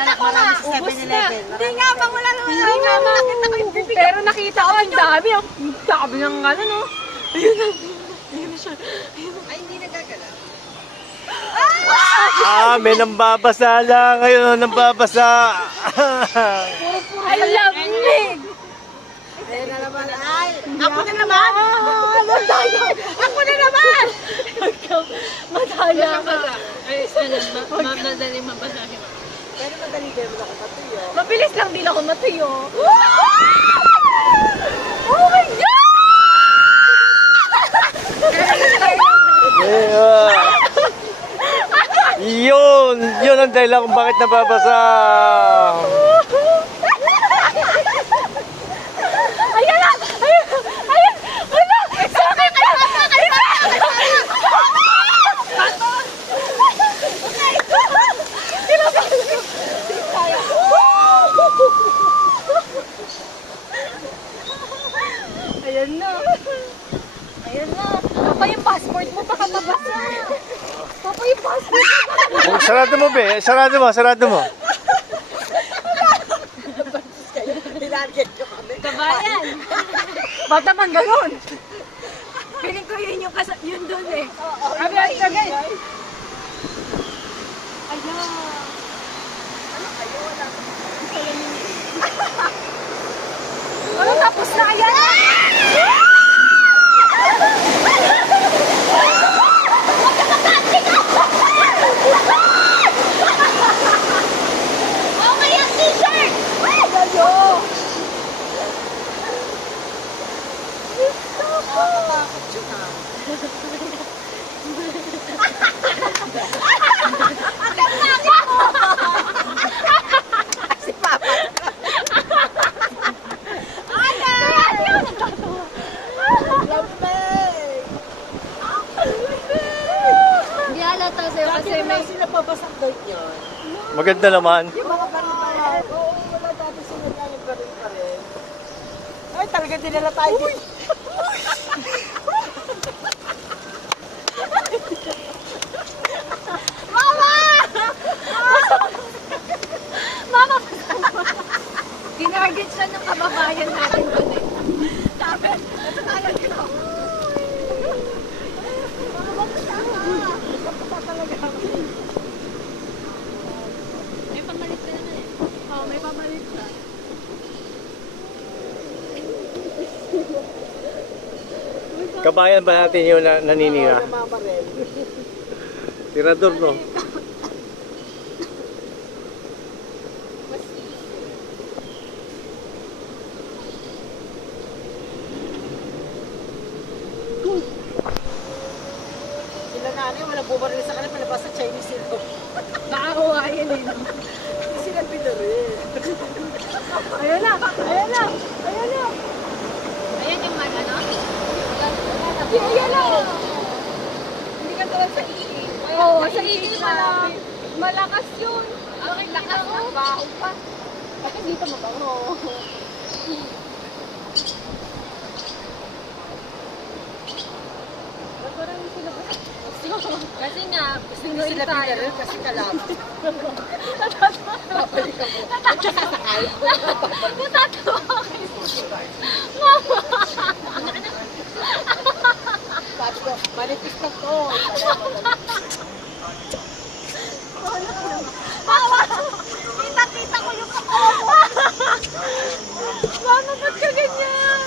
Nakita ko nga. Ubus na. Hindi nga ba, wala naman. Hindi nga ba. Nakita ko yung bibig. Pero nakita ko ang dami. Ang dami ng ano, no? Ayun na. Ayun na siya. Ay, hindi nagagalaw. May nambabasa lang. Ngayon, nambabasa. I love me! Ayun na naman. Ay, ako na naman. Ako na naman. Madala ka. Ay, madaling mabasahin. Pero madali din mo ako matuyo. Mabilis lang din ako matuyo. Oh my God! Yun ang dahilan kung bakit nababasa. Ayan na! Ayan! Ayan! Wala! Sakit na! Ayan na! Ayan na! Papa, yung passport mo baka mabasa! Papa, yung passport mo baka mabasa! Sarado mo, be. Sarado mo. Nilagyan nyo kami. Kabayan! Ba't naman ganun? Piling ko yun yung yun doon eh. Agad, agad! Ayan! Ano tapos na? Ayan! Okay ang t-shirt! Ayo! Nakakatakot yun ha. Si Papa. Hindi halata sa'yo Dati kasi naman may... sila pabasak daw yun. Maganda naman. Yung mga baril-baril. Oo, wala dati sila na yung baril-baril. Ay, talaga dinala tayo dito. Mama! Tinarget siya ng kababayan natin doon eh. Sabi, ito tayo dito. May pamalit ka naman eh. Oo, may pamalit siya. Kabayan ba natin yung naninira? Mga baril. Tirador, no? Sila nanay, walang bumaril sa kanila, palabas sa Chinese sila. Nakakuhayan eh. Hindi sila binaril. Ayan na! Ayan na! Ayan na! Ayan yung man, ano? Ayan na! Hindi ka tulad sa iing. Oo, sa iing malakas yun. Okay, lakas ng baho pa. Kasi dito mabango. Kasi nga, Hindi sila tayo. binaril kasi kalaban. Babalik ako. At saka sakal. Natatawa kayo. Sabi ko, manipis na to. Mama! Kita-kita ko yung katawan. Mama, ba't ka ganyan?